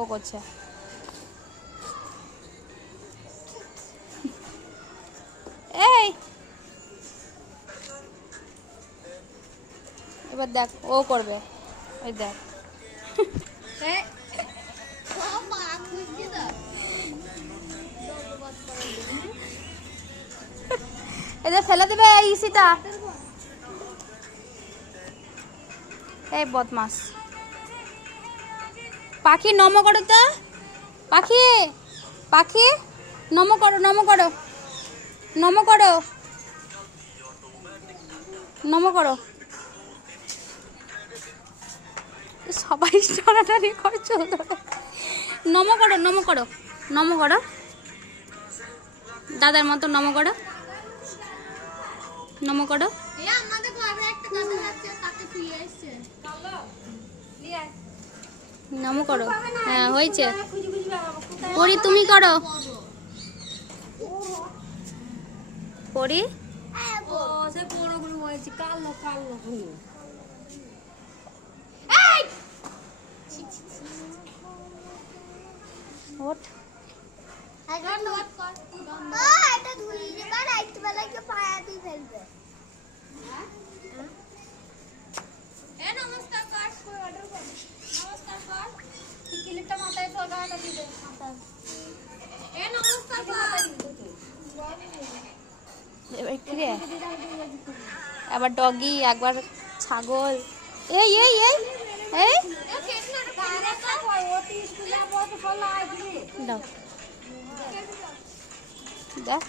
ও করছে। এই এবার দেখ ও করবে, ওই দেখ। এদের ফেলে দেবে এই ইসিটা। এই বদমাস পাখি, নম করো তো পাখি, পাখি নম করো, নম করো, নম করো, নম করো। সবাই টানাটানি করে চল ধরে। নম করো, নম করো, নম করো, দাদার মতো নম করো, নম করো। নম করো। হ্যাঁ হয়েছে। পরি তুমি করো, পরি। ওঠ। আবার ডগি, একবার ছাগল। এই এই এই এই দেখ